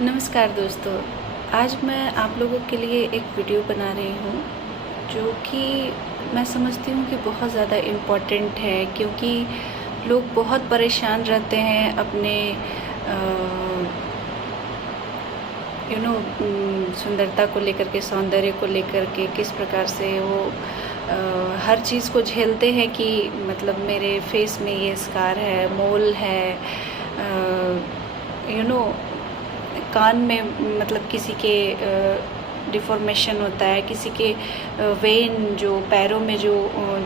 नमस्कार दोस्तों, आज मैं आप लोगों के लिए एक वीडियो बना रही हूँ जो कि मैं समझती हूँ कि बहुत ज़्यादा इम्पोर्टेंट है, क्योंकि लोग बहुत परेशान रहते हैं अपने सुंदरता को लेकर के, सौंदर्य को लेकर के, किस प्रकार से वो हर चीज़ को झेलते हैं कि मतलब मेरे फेस में ये स्कार है, मोल है, कान में मतलब किसी के डिफॉर्मेशन होता है, किसी के वेन जो पैरों में जो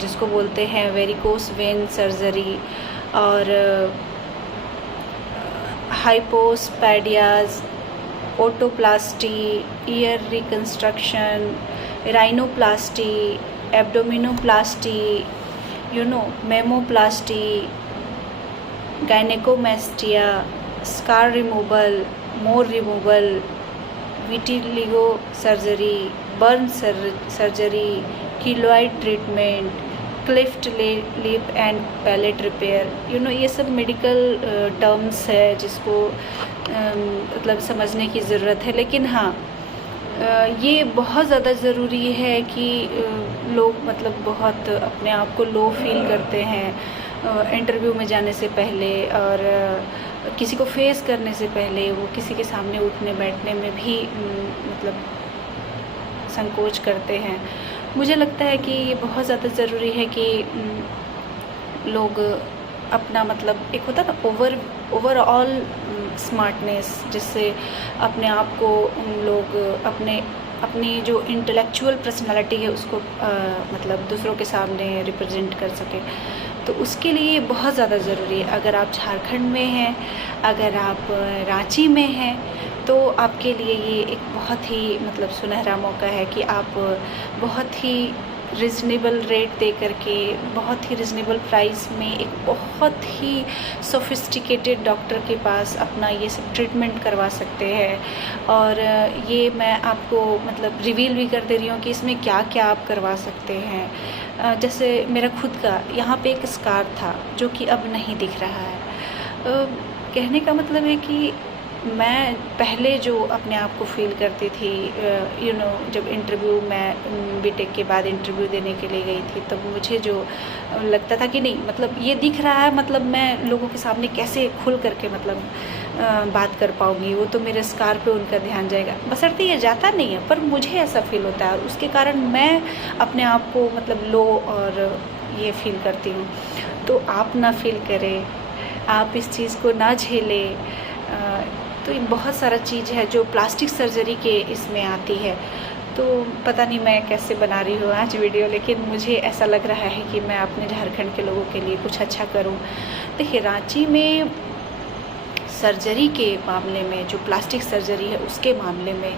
जिसको बोलते हैं वेरिकोस वेन सर्जरी, और hypospadias, otoplasty, ear reconstruction, rhinoplasty, abdominoplasty, mammoplasty, gynecomastia, scar removal, mole removal, vitiligo surgery, burn surgery, keloid treatment, cleft lip and palate repair. ये सब मेडिकल टर्म्स है जिसको मतलब समझने की ज़रूरत है। लेकिन हाँ, ये बहुत ज़्यादा ज़रूरी है कि लोग मतलब बहुत अपने आप को लो फील करते हैं इंटरव्यू में जाने से पहले, और किसी को फेस करने से पहले वो किसी के सामने उठने बैठने में भी मतलब संकोच करते हैं। मुझे लगता है कि ये बहुत ज़्यादा ज़रूरी है कि लोग अपना मतलब एक होता है ना ओवरऑल स्मार्टनेस, जिससे अपने आप को लोग अपनी जो इंटेलेक्चुअल पर्सनालिटी है उसको मतलब दूसरों के सामने रिप्रेजेंट कर सके। तो उसके लिए बहुत ज़्यादा ज़रूरी है। अगर आप झारखंड में हैं, अगर आप रांची में हैं, तो आपके लिए ये एक बहुत ही मतलब सुनहरा मौका है कि आप बहुत ही रिजनेबल रेट दे करके, बहुत ही रिजनेबल प्राइस में एक बहुत ही सोफिस्टिकेटेड डॉक्टर के पास अपना ये सब ट्रीटमेंट करवा सकते हैं। और ये मैं आपको मतलब रिवील भी कर दे रही हूँ कि इसमें क्या क्या आप करवा सकते हैं। जैसे मेरा खुद का यहाँ पे एक स्कार था जो कि अब नहीं दिख रहा है। कहने का मतलब है कि मैं पहले जो अपने आप को फील करती थी, जब इंटरव्यू मैं बीटेक के बाद इंटरव्यू देने के लिए गई थी, तब मुझे जो लगता था कि नहीं मतलब ये दिख रहा है, मतलब मैं लोगों के सामने कैसे खुल करके मतलब बात कर पाऊँगी, वो तो मेरे स्कार पे उनका ध्यान जाएगा। बशर्ते ये जाता नहीं है, पर मुझे ऐसा फील होता है और उसके कारण मैं अपने आप को मतलब लो और ये फील करती हूँ। तो आप ना फील करें, आप इस चीज़ को ना झेलें। तो ये बहुत सारा चीज़ है जो प्लास्टिक सर्जरी के इसमें आती है। तो पता नहीं मैं कैसे बना रही हूँ आज वीडियो, लेकिन मुझे ऐसा लग रहा है कि मैं अपने झारखंड के लोगों के लिए कुछ अच्छा करूँ। देखिए, रांची में सर्जरी के मामले में, जो प्लास्टिक सर्जरी है उसके मामले में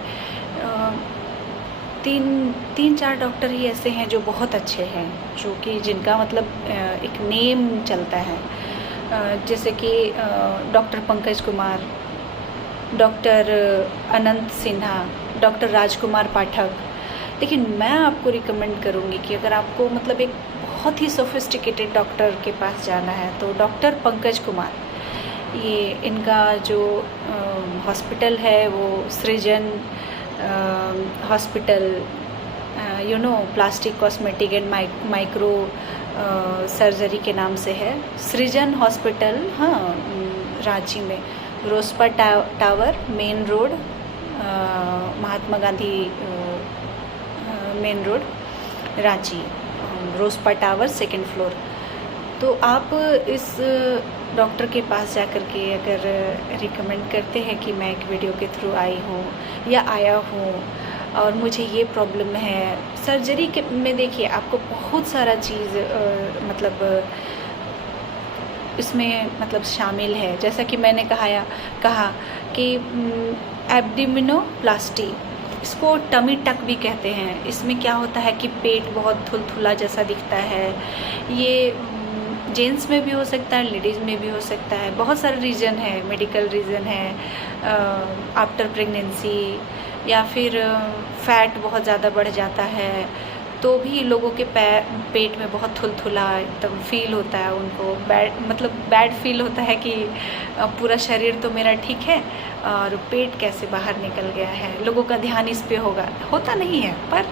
तीन चार डॉक्टर ही ऐसे हैं जो बहुत अच्छे हैं, जो कि जिनका मतलब एक नेम चलता है। जैसे कि डॉक्टर पंकज कुमार, डॉक्टर अनंत सिन्हा, डॉक्टर राजकुमार पाठक। लेकिन मैं आपको रिकमेंड करूँगी कि अगर आपको मतलब एक बहुत ही सोफिस्टिकेटेड डॉक्टर के पास जाना है तो डॉक्टर पंकज कुमार, ये इनका जो हॉस्पिटल है वो Srijan hospital, plastic cosmetic and micro surgery के नाम से है। सृजन हॉस्पिटल, हाँ, रांची में Rospa tower main road, Mahatma Gandhi main road, Ranchi, Rospa tower 2nd floor. तो आप इस डॉक्टर के पास जाकर के अगर रिकमेंड करते हैं कि मैं एक वीडियो के थ्रू आई हूँ या आया हूँ और मुझे ये प्रॉब्लम है सर्जरी के में, देखिए आपको बहुत सारा चीज़ मतलब इसमें मतलब शामिल है। जैसा कि मैंने कहा कि एब्डोमिनोप्लास्टी, इसको टमी टक भी कहते हैं। इसमें क्या होता है कि पेट बहुत थुलथुला जैसा दिखता है। ये जेंट्स में भी हो सकता है, लेडीज़ में भी हो सकता है। बहुत सारे रीज़न है, मेडिकल रीज़न है, आफ्टर प्रेगनेंसी, या फिर फैट बहुत ज़्यादा बढ़ जाता है, तो भी लोगों के पेट में बहुत थुलथुला एकदम फील होता है, उनको बैड फील होता है कि पूरा शरीर तो मेरा ठीक है और पेट कैसे बाहर निकल गया है। लोगों का ध्यान इस पे होता नहीं है पर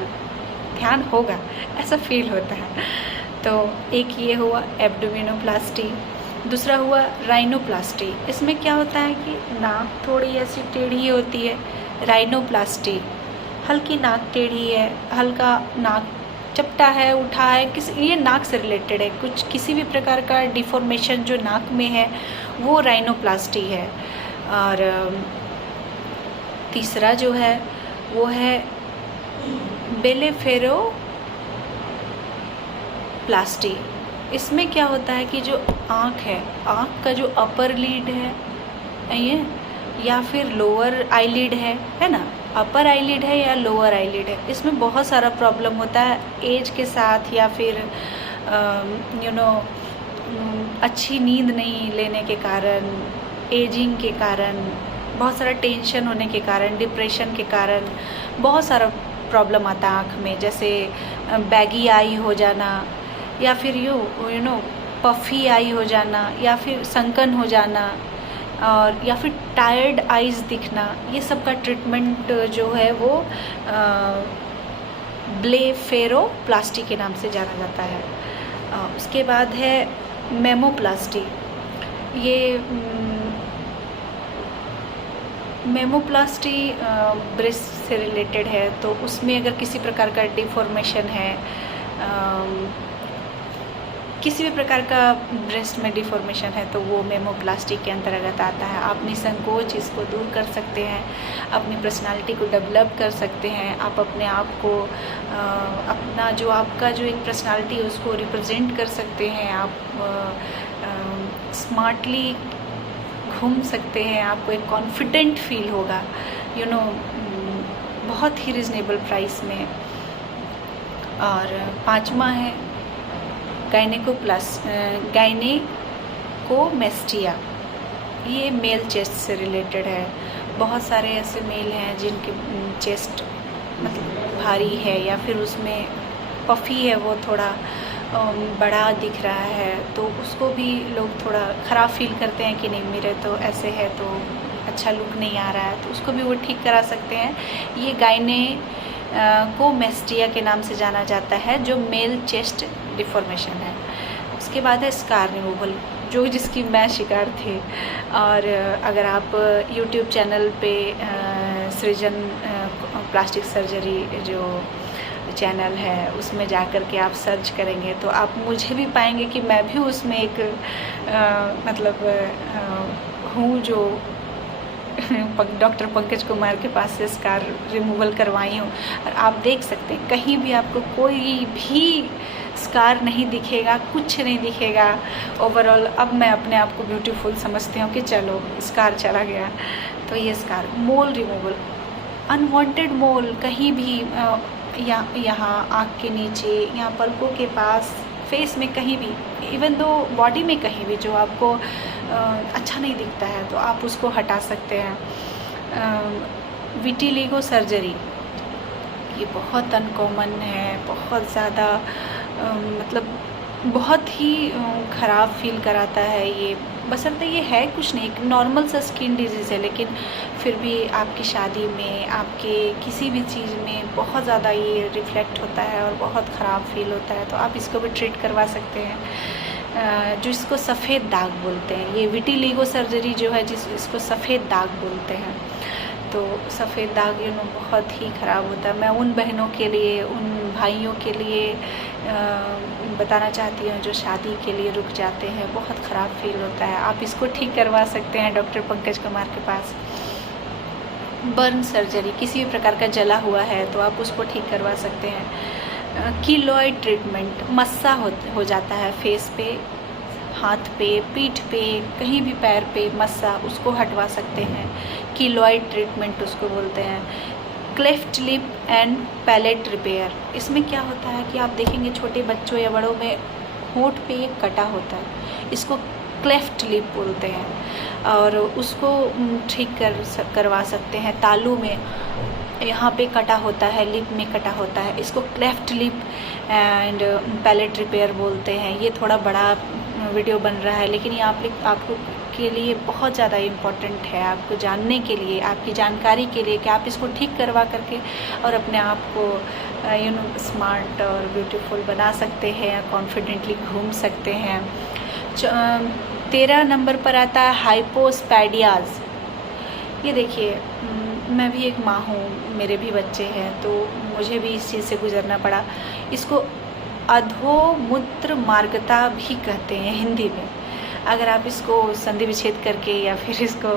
ध्यान होगा, ऐसा फील होता है। तो एक ये हुआ एब्डोमिनोप्लास्टी। दूसरा हुआ राइनोप्लास्टी। इसमें क्या होता है कि नाक थोड़ी ऐसी टेढ़ी होती है, राइनोप्लास्टी। हल्की नाक टेढ़ी है, हल्का नाक चपटा है, उठा है, ये नाक से रिलेटेड है, किसी भी प्रकार का डिफॉर्मेशन जो नाक में है वो राइनोप्लास्टी है। और तीसरा जो है वो है ब्लेफेरोप्लास्टी। इसमें क्या होता है कि जो आँख है, आँख का जो अपर लीड है ये या फिर लोअर आईलिड है ना, अपर आईलिड है या लोअर आईलिड है, इसमें बहुत सारा प्रॉब्लम होता है एज के साथ या फिर अच्छी नींद नहीं लेने के कारण, एजिंग के कारण, बहुत सारा टेंशन होने के कारण, डिप्रेशन के कारण बहुत सारा प्रॉब्लम आता है आँख में, जैसे बैगी आई हो जाना या फिर पफी आई हो जाना या फिर संकन हो जाना और या फिर टायर्ड आइज़ दिखना। ये सब का ट्रीटमेंट जो है वो ब्लेफेरोप्लास्टी के नाम से जाना जाता है। उसके बाद है मेमोप्लास्टी। ये मेमोप्लास्टी ब्रेस्ट से रिलेटेड है, तो उसमें अगर किसी प्रकार का डिफॉर्मेशन है, किसी भी प्रकार का ब्रेस्ट में डिफॉर्मेशन है तो वो मेमोप्लास्टी के अंतर्गत आता है। आप निसंकोच इसको दूर कर सकते हैं, अपनी पर्सनालिटी को डेवलप कर सकते हैं, आप अपने आप को अपना जो आपका जो एक पर्सनालिटी है उसको रिप्रेजेंट कर सकते हैं, आप स्मार्टली घूम सकते हैं, आपको एक कॉन्फिडेंट फील होगा बहुत ही रिजनेबल प्राइस में। और पांचवा है गायनेकोमेस्टिया। ये मेल चेस्ट से रिलेटेड है। बहुत सारे ऐसे मेल हैं जिनके चेस्ट मतलब भारी है या फिर उसमें पफी है, वो थोड़ा बड़ा दिख रहा है, तो उसको भी लोग थोड़ा ख़राब फील करते हैं कि नहीं मेरे तो ऐसे है तो अच्छा लुक नहीं आ रहा है, तो उसको भी वो ठीक करा सकते हैं। ये गायनेकोमेस्टिया के नाम से जाना जाता है, जो मेल चेस्ट डिफॉर्मेशन है। उसके बाद है स्कार रिमूवल, जो जिसकी मैं शिकार थी। और अगर आप यूट्यूब चैनल पे सृजन प्लास्टिक सर्जरी जो चैनल है उसमें जाकर के आप सर्च करेंगे तो आप मुझे भी पाएंगे कि मैं भी उसमें एक हूँ जो डॉक्टर पंकज कुमार के पास से स्कार रिमूवल करवाई हूँ। और आप देख सकते हैं कहीं भी आपको कोई भी स्कार नहीं दिखेगा, कुछ नहीं दिखेगा। ओवरऑल अब मैं अपने आप को ब्यूटीफुल समझती हूँ कि चलो स्कार चला गया। तो ये स्कार, मोल रिमूवल, अनवांटेड मोल कहीं भी यहाँ आँख के नीचे, यहाँ पलकों के पास, फेस में कहीं भी, इवन दो बॉडी में कहीं भी जो आपको अच्छा नहीं दिखता है तो आप उसको हटा सकते हैं। विटिलिगो सर्जरी, ये बहुत अनकॉमन है, बहुत ज़्यादा बहुत ही ख़राब फील कराता है ये, बशर्ते ये है कुछ नहीं, एक नॉर्मल सा स्किन डिजीज़ है, लेकिन फिर भी आपकी शादी में, आपके किसी भी चीज़ में बहुत ज़्यादा ये रिफ्लेक्ट होता है और बहुत ख़राब फील होता है। तो आप इसको भी ट्रीट करवा सकते हैं, जो इसको सफ़ेद दाग बोलते हैं। ये विटिलिगो सर्जरी जो है इसको सफ़ेद दाग बोलते हैं। तो सफ़ेद दाग बहुत ही ख़राब होता है। मैं उन बहनों के लिए, उन भाइयों के लिए बताना चाहती हूँ जो शादी के लिए रुक जाते हैं, बहुत ख़राब फील होता है। आप इसको ठीक करवा सकते हैं डॉक्टर पंकज कुमार के पास। बर्न सर्जरी, किसी भी प्रकार का जला हुआ है तो आप उसको ठीक करवा सकते हैं। कीलॉइड ट्रीटमेंट, मस्सा हो जाता है फेस पे, हाथ पे, पीठ पे, कहीं भी पैर पे मस्सा, उसको हटवा सकते हैं। कीलॉइड ट्रीटमेंट उसको बोलते हैं। Cleft lip and palate repair, इसमें क्या होता है कि आप देखेंगे छोटे बच्चों या बड़ों में होंठ पे एक कटा होता है, इसको क्लेफ्ट लिप बोलते हैं, और उसको ठीक करवा सकते हैं। तालू में यहाँ पे कटा होता है, लिप में कटा होता है, इसको cleft lip and palate repair बोलते हैं। ये थोड़ा बड़ा वीडियो बन रहा है, लेकिन ये आपको के लिए बहुत ज़्यादा इम्पोर्टेंट है, आपको जानने के लिए, आपकी जानकारी के लिए कि आप इसको ठीक करवा करके और अपने आप को स्मार्ट और ब्यूटीफुल बना सकते हैं, कॉन्फिडेंटली घूम सकते हैं। 13 नंबर पर आता है हाइपोस्पैडियाज। ये देखिए, मैं भी एक माँ हूँ, मेरे भी बच्चे हैं, तो मुझे भी इस चीज़ से गुजरना पड़ा। इसको अधोमूत्र मार्गता भी कहते हैं हिंदी में। अगर आप इसको संधि विच्छेद करके या फिर इसको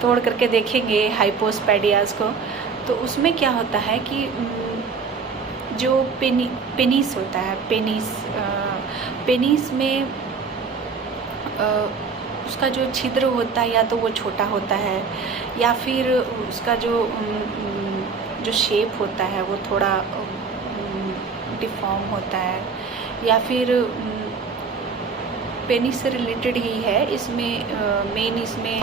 तोड़ करके देखेंगे हाइपोस्पैडियाज को, तो उसमें क्या होता है कि जो पेनिस होता है, पेनिस में उसका जो छिद्र होता है या तो वो छोटा होता है, या फिर उसका जो शेप होता है वो थोड़ा डिफॉर्म होता है, या फिर पेनिस से रिलेटेड ही है। इसमें मेन इसमें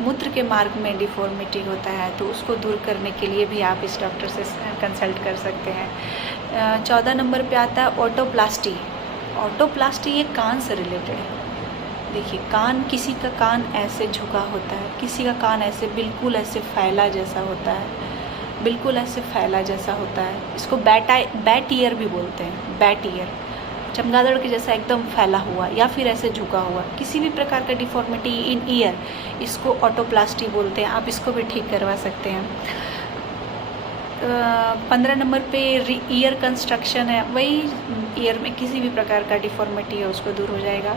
मूत्र के मार्ग में डिफॉर्मिटी होता है, तो उसको दूर करने के लिए भी आप इस डॉक्टर से कंसल्ट कर सकते हैं। 14 नंबर पे आता है ऑटोप्लास्टी। ऑटोप्लास्टी ये कान से रिलेटेड है। देखिए, कान, किसी का कान ऐसे झुका होता है, किसी का कान ऐसे बिल्कुल ऐसे फैला जैसा होता है, बिल्कुल ऐसे फैला जैसा होता है। इसको बैट ईयर भी बोलते हैं। बैट ईयर, चमगादड़ के जैसा एकदम फैला हुआ या फिर ऐसे झुका हुआ, किसी भी प्रकार का डिफॉर्मिटी इन ईयर, इसको ऑटोप्लास्टी बोलते हैं। आप इसको भी ठीक करवा सकते हैं। 15 नंबर पे ईयर कंस्ट्रक्शन है, वही ईयर में किसी भी प्रकार का डिफॉर्मिटी है उसको दूर हो जाएगा।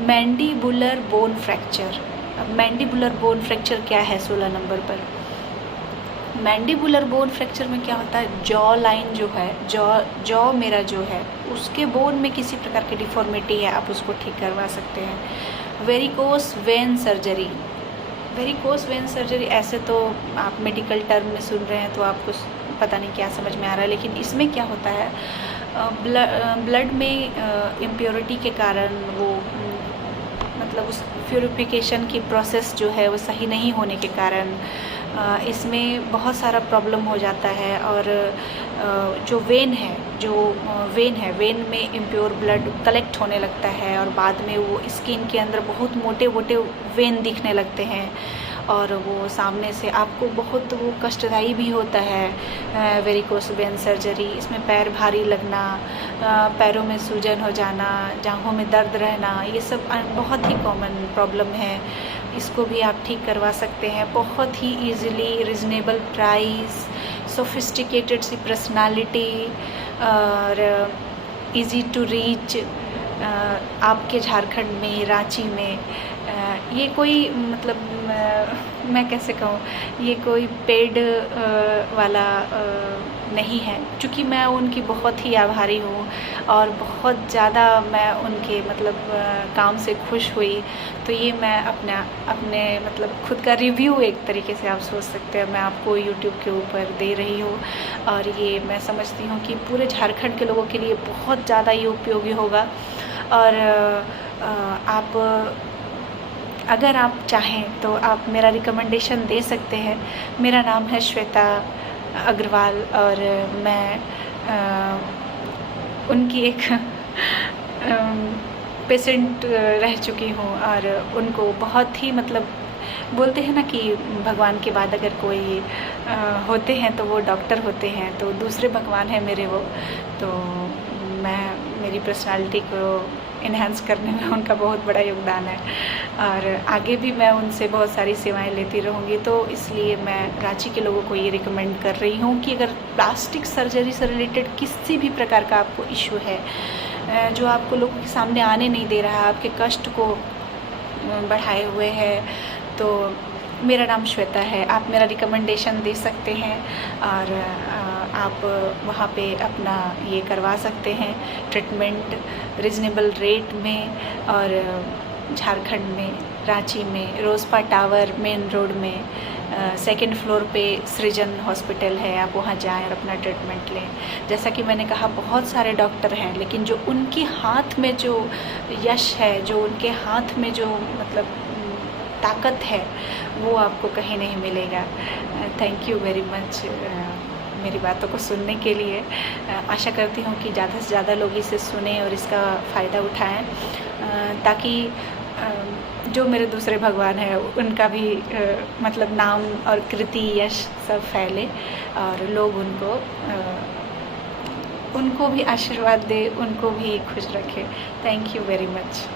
Mandibular bone fracture. अब मैंडिबुलर बोन फ्रैक्चर क्या है 16 नंबर पर? मैंडिबुलर बोन फ्रैक्चर में क्या होता है, जॉ लाइन जो है, जॉ मेरा जो है उसके बोन में किसी प्रकार की डिफॉर्मिटी है, आप उसको ठीक करवा सकते हैं। Varicose vein surgery. Varicose vein surgery ऐसे तो आप मेडिकल टर्म में सुन रहे हैं तो आपको पता नहीं क्या समझ में आ रहा है, लेकिन इसमें क्या होता है, ब्लड में इम्प्योरिटी के कारण वो मतलब उस प्यूरिफिकेशन की प्रोसेस जो है वो सही नहीं होने के कारण इसमें बहुत सारा प्रॉब्लम हो जाता है। और जो वेन है, वेन में इम्प्योर ब्लड कलेक्ट होने लगता है और बाद में वो स्किन के अंदर बहुत मोटे मोटे वेन दिखने लगते हैं और वो सामने से आपको बहुत वो कष्टदायी भी होता है। वेरिकोस वेन सर्जरी, इसमें पैर भारी लगना, पैरों में सूजन हो जाना, जांघों में दर्द रहना, ये सब बहुत ही कॉमन प्रॉब्लम है। इसको भी आप ठीक करवा सकते हैं बहुत ही इजीली, रिजनेबल प्राइस, सोफिस्टिकेटेड सी पर्सनालिटी और इजी टू रीच। आपके झारखंड में, रांची में ये कोई मतलब मैं कैसे कहूँ, ये कोई पेड वाला नहीं है, क्योंकि मैं उनकी बहुत ही आभारी हूँ और बहुत ज़्यादा मैं उनके मतलब काम से खुश हुई। तो ये मैं अपने मतलब खुद का रिव्यू एक तरीके से आप सोच सकते हैं, मैं आपको यूट्यूब के ऊपर दे रही हूँ और ये मैं समझती हूँ कि पूरे झारखंड के लोगों के लिए बहुत ज़्यादा ये उपयोगी होगा। और आप अगर आप चाहें तो आप मेरा रिकमेंडेशन दे सकते हैं। मेरा नाम है श्वेता अग्रवाल और मैं उनकी एक पेशेंट रह चुकी हूँ और उनको बहुत ही मतलब बोलते हैं ना कि भगवान के बाद अगर कोई होते हैं तो वो डॉक्टर होते हैं, तो दूसरे भगवान हैं मेरे वो। तो मेरी पर्सनालिटी को इन्हांस करने में उनका बहुत बड़ा योगदान है और आगे भी मैं उनसे बहुत सारी सेवाएं लेती रहूँगी। तो इसलिए मैं रांची के लोगों को ये रिकमेंड कर रही हूँ कि अगर प्लास्टिक सर्जरी से रिलेटेड किसी भी प्रकार का आपको इशू है जो आपको लोगों के सामने आने नहीं दे रहा, आपके कष्ट को बढ़ाए हुए है, तो मेरा नाम श्वेता है। आप मेरा रिकमेंडेशन दे सकते हैं और आप वहाँ पे अपना ये करवा सकते हैं ट्रीटमेंट रिजनेबल रेट में। और झारखंड में, रांची में, रोजपा टावर मेन रोड में सेकंड फ्लोर पे सृजन हॉस्पिटल है, आप वहाँ जाएं और अपना ट्रीटमेंट लें। जैसा कि मैंने कहा बहुत सारे डॉक्टर हैं, लेकिन जो उनके हाथ में जो यश है, जो उनके हाथ में जो मतलब ताकत है वो आपको कहीं नहीं मिलेगा। थैंक यू वेरी मच मेरी बातों को सुनने के लिए। आशा करती हूँ कि ज़्यादा से ज़्यादा लोग इसे सुने और इसका फ़ायदा उठाएं, ताकि जो मेरे दूसरे भगवान हैं उनका भी मतलब नाम और कृति यश सब फैले और लोग उनको भी आशीर्वाद दे, उनको भी खुश रखे। Thank you very much.